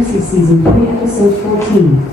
Fantasy Season 3, Episode 14.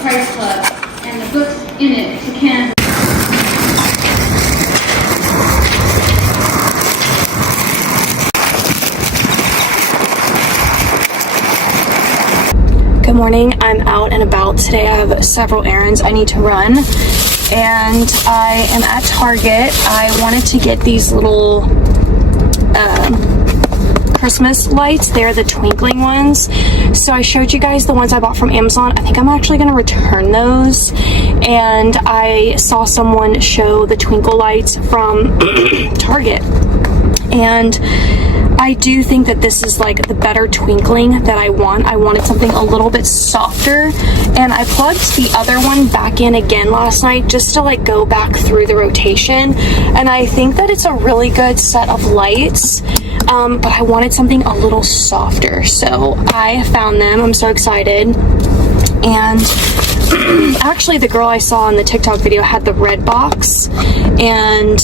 Price Club, and the books in it to can. Good morning. I'm out and about today. I have several errands I need to run, and I am at Target. I wanted to get these little Christmas lights. They're the twinkling ones. So I showed you guys the ones I bought from Amazon. I think I'm actually going to return those. And I saw someone show the twinkle lights from Target. And I do think that this is like the better twinkling that I want. I wanted something a little bit softer, and I plugged the other one back in again last night just to like go back through the rotation, and I think that it's a really good set of lights, but I wanted something a little softer, so I found them. I'm so excited. And actually the girl I saw in the TikTok video had the red box, and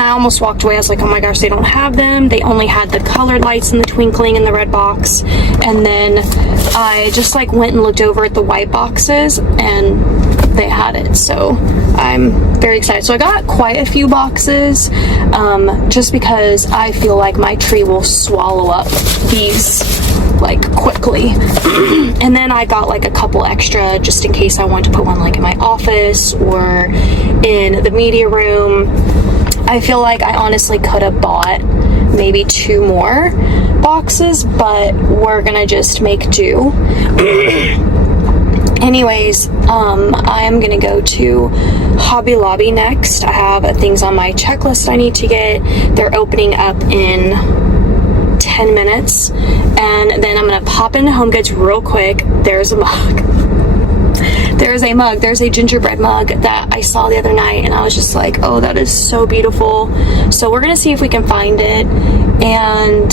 I almost walked away. I was like, oh my gosh, they don't have them. They only had the colored lights and the twinkling in the red box. And then I just like went and looked over at the white boxes and they had it. So I'm very excited. So I got quite a few boxes just because I feel like my tree will swallow up these like quickly. And then I got like a couple extra just in case I want to put one like in my office or in the media room. I feel like I honestly could have bought maybe 2 more boxes, but we're gonna just make do. Anyways, I am gonna go to Hobby Lobby next. I have things on my checklist I need to get. They're opening up in 10 minutes, and then I'm gonna pop into Home Goods real quick. There's a mug. There's a gingerbread mug that I saw the other night, and I was just like, oh, that is so beautiful. So we're gonna see if we can find it, and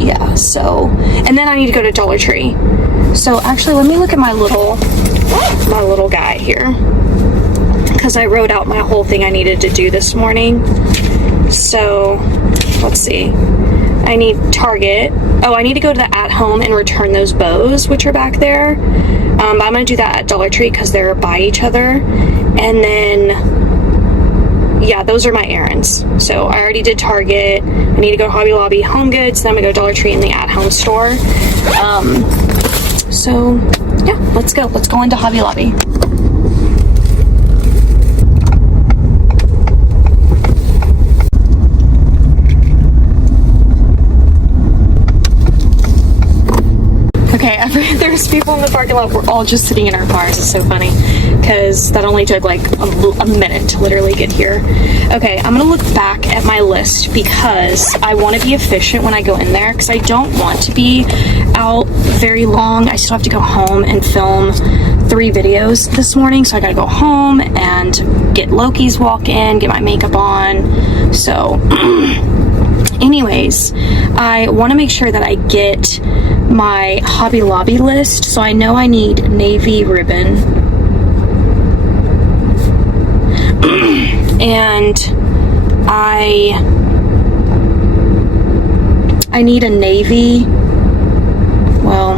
yeah, so, and then I need to go to Dollar Tree. So actually, let me look at my little guy here, because I wrote out my whole thing I needed to do this morning. So let's see. I need Target. Oh, I need to go to the At Home and return those bows, which are back there. But I'm gonna do that at Dollar Tree because they're by each other. And then, yeah, those are my errands. So I already did Target. I need to go to Hobby Lobby, Home Goods. Then I'm gonna go to Dollar Tree and the At Home store. So yeah, let's go. Let's go into Hobby Lobby. Okay, there's people in the parking lot. We're all just sitting in our cars. It's so funny because that only took like a minute to literally get here. Okay, I'm gonna look back at my list because I want to be efficient when I go in there, because I don't want to be out very long. I still have to go home and film 3 videos this morning, so I gotta go home and get Loki's walk in, get my makeup on. So anyways, I want to make sure that I get my Hobby Lobby list. So I know I need navy ribbon. And I need a navy, well,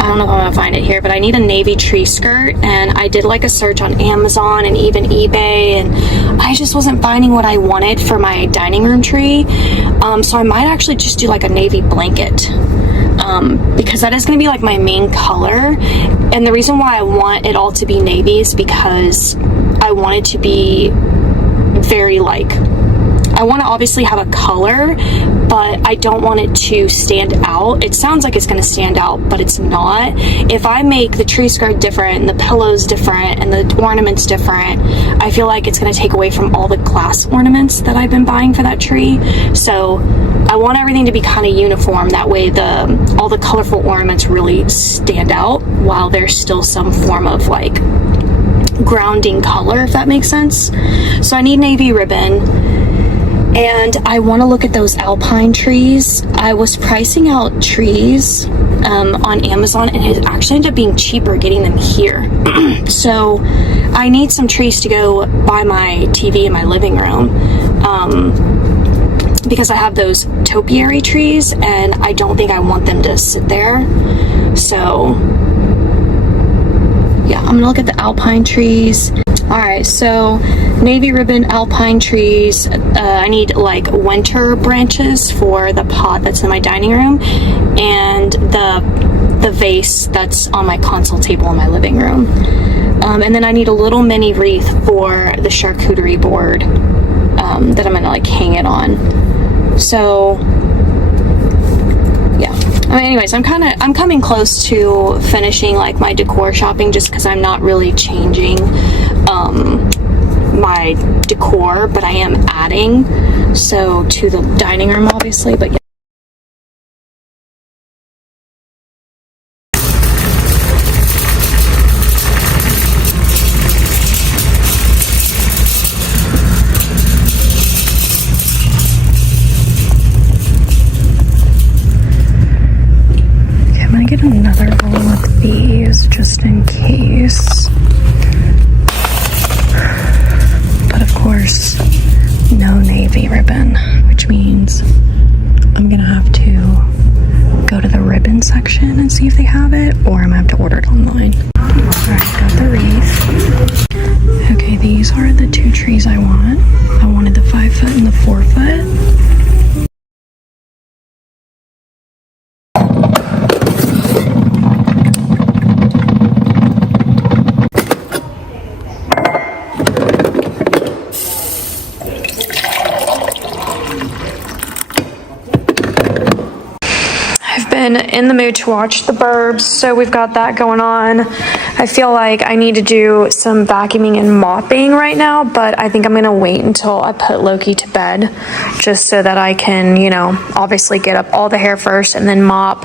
I don't know if I'm gonna find it here, but I need a navy tree skirt, and I did like a search on Amazon and even eBay, and I just wasn't finding what I wanted for my dining room tree. So I might actually just do like a navy blanket, because that is gonna be like my main color. And the reason why I want it all to be navy is because I want it to be very like, I want to obviously have a color, but I don't want it to stand out. It sounds like it's going to stand out, but it's not. If I make the tree skirt different and the pillows different and the ornaments different, I feel like it's going to take away from all the glass ornaments that I've been buying for that tree. So I want everything to be kind of uniform. That way all the colorful ornaments really stand out while there's still some form of like grounding color, if that makes sense. So I need navy ribbon. And I want to look at those alpine trees. I was pricing out trees on Amazon, and it actually ended up being cheaper getting them here. So I need some trees to go by my TV in my living room, because I have those topiary trees and I don't think I want them to sit there. So yeah, I'm gonna look at the alpine trees. All right, so navy ribbon, alpine trees. I need like winter branches for the pot that's in my dining room, and the vase that's on my console table in my living room. And then I need a little mini wreath for the charcuterie board that I'm gonna like hang it on. So yeah. I mean, anyways, I'm coming close to finishing like my decor shopping, just because I'm not really changing my decor, but I am adding so to the dining room obviously. But yeah. Okay, I'm gonna get another roll of these just in case. But of course, no navy ribbon, which means I'm gonna have to go to the ribbon section and see if they have it, or I'm gonna have to order it online. Alright, got the wreath. Okay, these are the two trees I want. I wanted the 5-foot and the 4-foot. In the mood to watch The Burbs, so we've got that going on. I feel like I need to do some vacuuming and mopping right now, but I think I'm gonna wait until I put Loki to bed, just so that I can, you know, obviously get up all the hair first and then mop,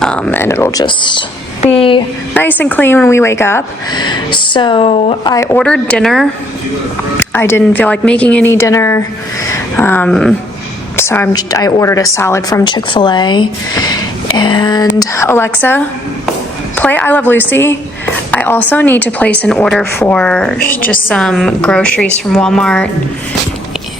and it'll just be nice and clean when we wake up. So I ordered dinner. I didn't feel like making any dinner, so I ordered a salad from Chick-fil-A. And Alexa, play I Love Lucy. I also need to place an order for just some groceries from Walmart.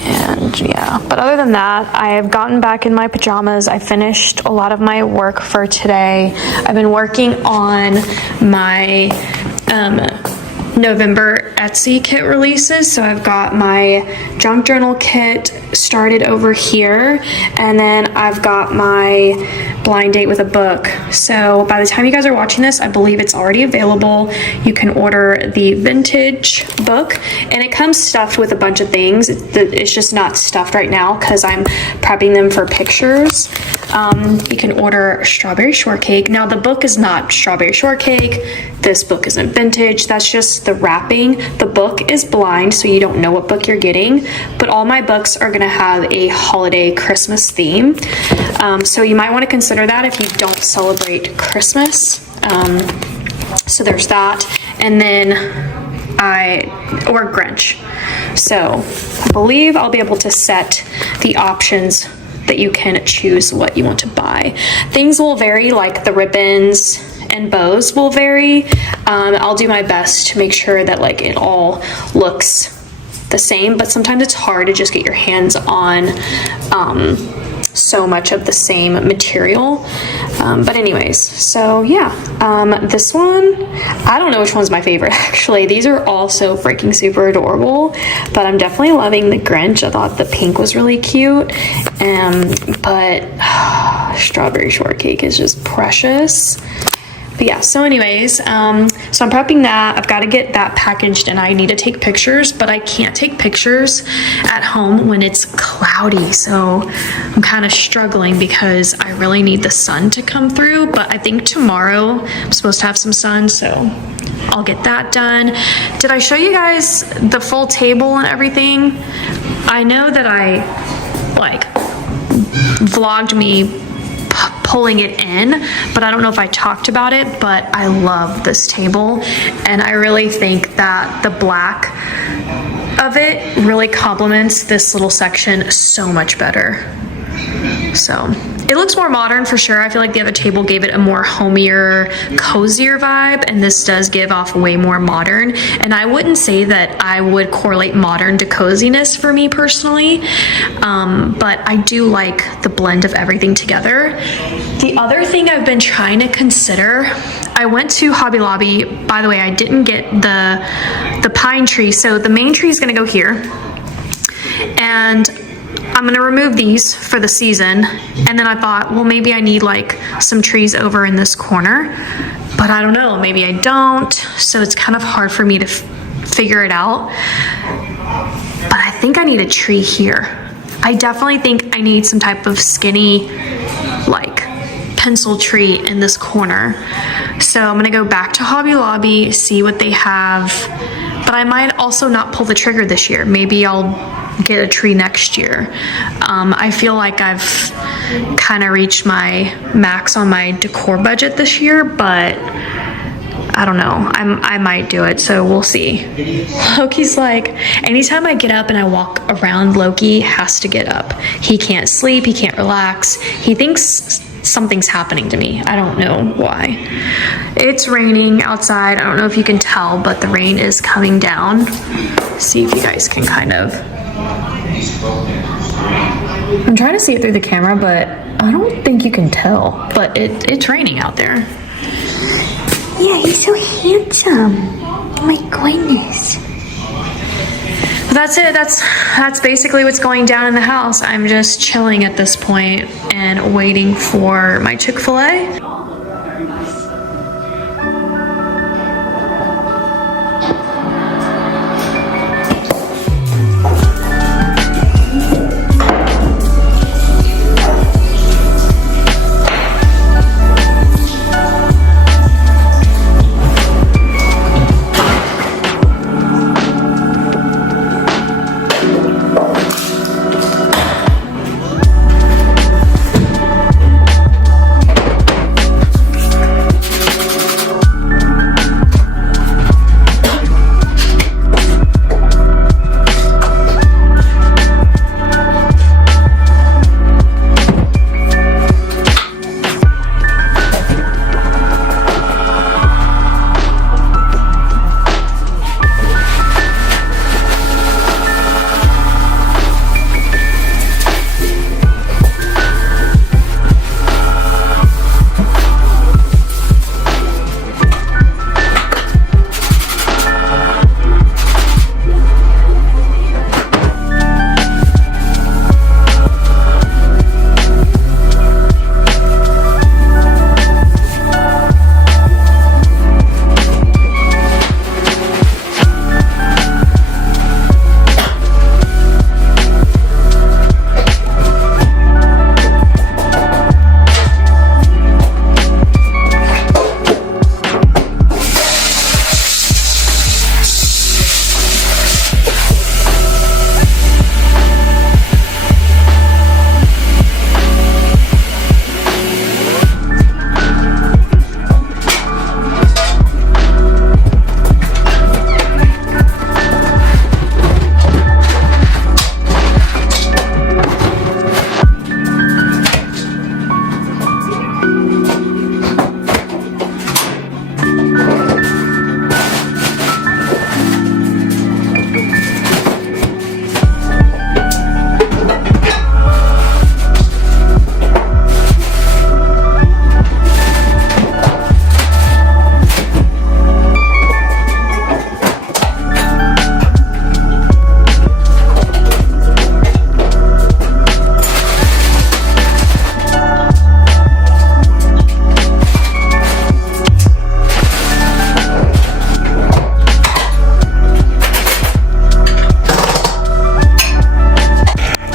And yeah, but other than that, I have gotten back in my pajamas. I finished a lot of my work for today. I've been working on my November Etsy kit releases. So I've got my junk journal kit started over here, and then I've got my blind date with a book. So by the time you guys are watching this, I believe it's already available. You can order the vintage book, and it comes stuffed with a bunch of things. It's just not stuffed right now because I'm prepping them for pictures. You can order strawberry shortcake. Now the book is not strawberry shortcake. This book isn't vintage. That's just the wrapping. The book is blind, so you don't know what book you're getting, but all my books are gonna have a holiday Christmas theme. So you might want to consider that if you don't celebrate Christmas. So there's that. And then or Grinch. So I believe I'll be able to set the options that you can choose what you want to buy. Things will vary, like the ribbons and bows will vary. I'll do my best to make sure that like it all looks the same, but sometimes it's hard to just get your hands on so much of the same material. But anyways, so yeah, this one, I don't know which one's my favorite actually. These are all so freaking super adorable, but I'm definitely loving the Grinch. I thought the pink was really cute, but strawberry shortcake is just precious. But yeah, so anyways, so I'm prepping that. I've got to get that packaged and I need to take pictures, but I can't take pictures at home when it's cloudy. So I'm kind of struggling because I really need the sun to come through, but I think tomorrow I'm supposed to have some sun, so I'll get that done. Did I show you guys the full table and everything? I know that I like vlogged me pulling it in, but I don't know if I talked about it, but I love this table and I really think that the black of it really complements this little section so much better. So it looks more modern for sure. I feel like the other table gave it a more homier, cozier vibe, and this does give off way more modern. And I wouldn't say that I would correlate modern to coziness for me personally, but I do like the blend of everything together. The other thing I've been trying to consider, I went to Hobby Lobby. By the way, I didn't get the pine tree, so the main tree is gonna go here, and I'm gonna remove these for the season. And then I thought, well, maybe I need like some trees over in this corner, but I don't know, maybe I don't. So it's kind of hard for me to figure it out. But I think I need a tree here. I definitely think I need some type of skinny, like pencil tree in this corner. So I'm gonna go back to Hobby Lobby, see what they have. But I might also not pull the trigger this year. Maybe I'll get a tree next year. I feel like I've kind of reached my max on my decor budget this year, but I don't know. I might do it, so we'll see. Loki's like, anytime I get up and I walk around, Loki has to get up. He can't sleep, he can't relax. He thinks something's happening to me. I don't know why. It's raining outside. I don't know if you can tell, but the rain is coming down. See if you guys can kind of... I'm trying to see it through the camera, but I don't think you can tell. But it's raining out there. Yeah, he's so handsome. Oh my goodness. That's it. That's basically what's going down in the house. I'm just chilling at this point and waiting for my Chick-fil-A.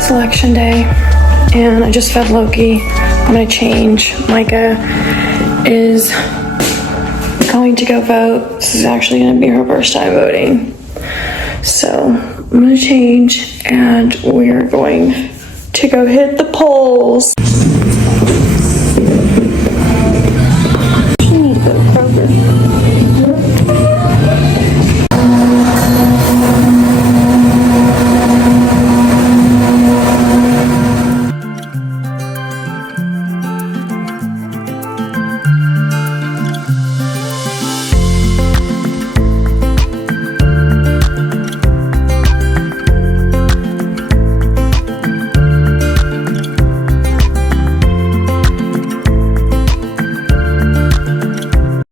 It's election day, and I just fed Loki. I'm gonna change. Micah is going to go vote. This is actually gonna be her first time voting. So I'm gonna change, and we are going to go hit the polls. She needs to go to Kroger.